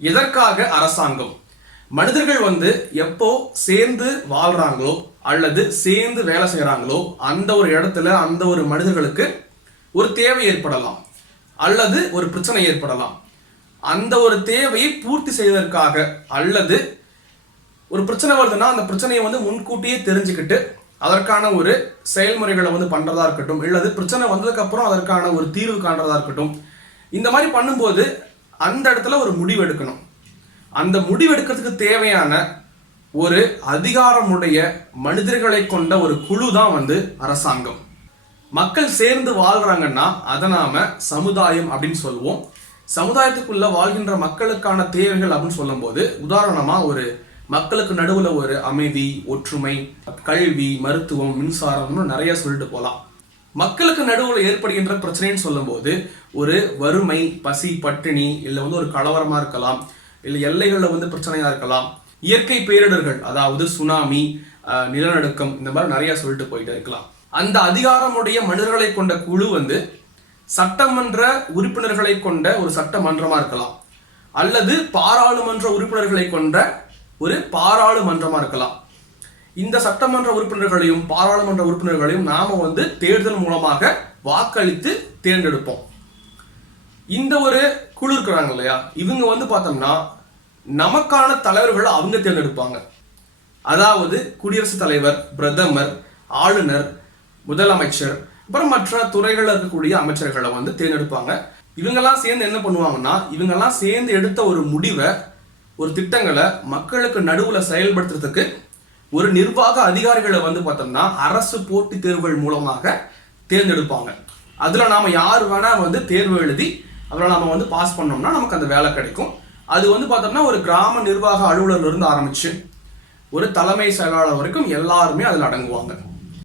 எதற்காக அரசாங்கம்? மனிதர்கள் எப்போ சேர்ந்து வாழ்றாங்களோ அல்லது சேர்ந்து வேலை செய்யறாங்களோ அந்த ஒரு இடத்துல அந்த ஒரு மனிதர்களுக்கு ஒரு தேவை ஏற்படலாம் அல்லது ஒரு பிரச்சனை ஏற்படலாம். அந்த ஒரு தேவையை பூர்த்தி செய்வதற்காக அல்லது ஒரு பிரச்சனை வருதுன்னா அந்த பிரச்சனையை முன்கூட்டியே தெரிஞ்சுக்கிட்டு அதற்கான ஒரு செயல்முறைகளை பண்றதா இருக்கட்டும், இல்லது பிரச்சனை வந்ததுக்கு அப்புறம் அதற்கான ஒரு தீர்வு காண்றதா இருக்கட்டும். இந்த மாதிரி பண்ணும்போது அந்த இடத்துல ஒரு முடிவு எடுக்கணும். அந்த முடிவு எடுக்கிறதுக்கு தேவையான ஒரு அதிகாரமுடைய மனிதர்களை கொண்ட ஒரு குழு தான் அரசாங்கம். மக்கள் சேர்ந்து வாழ்றாங்கன்னா அதை நாம சமுதாயம் அப்படின்னு சொல்லுவோம். சமுதாயத்துக்குள்ள வாழ்கின்ற மக்களுக்கான தேவைகள் அப்படின்னு சொல்லும் போது உதாரணமா ஒரு மக்களுக்கு நடுவுல ஒரு அமைதி, ஒற்றுமை, கல்வி, மருத்துவம், மின்சாரம் நிறைய சொல்லிட்டு போலாம். மக்களுக்கு நடுவுல ஏற்படுகின்ற பிரச்சனைன்னு சொல்லும் போது ஒரு வறுமை, பசி, பட்டினி, இல்ல ஒரு கலவரமா இருக்கலாம், இல்ல எல்லைகள்ல பிரச்சனையா இருக்கலாம், இயற்கை பேரிடர்கள் அதாவது சுனாமி, நிலநடுக்கம், இந்த மாதிரி நிறைய சொல்லிட்டு போயிட்டு இருக்கலாம். அந்த அதிகாரமுடைய மனிதர்களை கொண்ட குழு சட்டமன்ற உறுப்பினர்களை கொண்ட ஒரு சட்டமன்றமா இருக்கலாம் அல்லது பாராளுமன்ற உறுப்பினர்களை கொண்ட ஒரு பாராளுமன்றமா இருக்கலாம். இந்த சட்டமன்ற உறுப்பினர்களையும் பாராளுமன்ற உறுப்பினர்களையும் நாம தேர்தல் மூலமாக வாக்களித்து தேர்ந்தெடுப்போம். இந்த ஒரு குழு இருக்கிறாங்க இல்லையா, இவங்க பார்த்தோம்னா நமக்கான தலைவர்களை அவங்க தேர்ந்தெடுப்பாங்க. அதாவது குடியரசுத் தலைவர், பிரதமர், ஆளுநர், முதலமைச்சர், அப்புறம் மற்ற துறைகள் இருக்கக்கூடிய அமைச்சர்களை தேர்ந்தெடுப்பாங்க. இவங்கெல்லாம் சேர்ந்து என்ன பண்ணுவாங்கன்னா, இவங்கெல்லாம் சேர்ந்து எடுத்த ஒரு முடிவை, ஒரு திட்டங்களை மக்களுக்கு நடுவுல செயல்படுத்துறதுக்கு ஒரு நிர்வாக அதிகாரிகளை பார்த்தோம்னா அரசு போட்டித் தேர்வுகள் மூலமாக தேர்ந்தெடுப்பாங்க. அதுல நாம யார் வேணா தேர்வு எழுதி அதில் நாம பாஸ் பண்ணோம்னா நமக்கு அந்த வேலை கிடைக்கும். அது பார்த்தோம்னா ஒரு கிராம நிர்வாக அலுவலர்ல இருந்து ஆரம்பிச்சு ஒரு தலைமை செயலாளர் வரைக்கும் எல்லாருமே அதில் அடங்குவாங்க.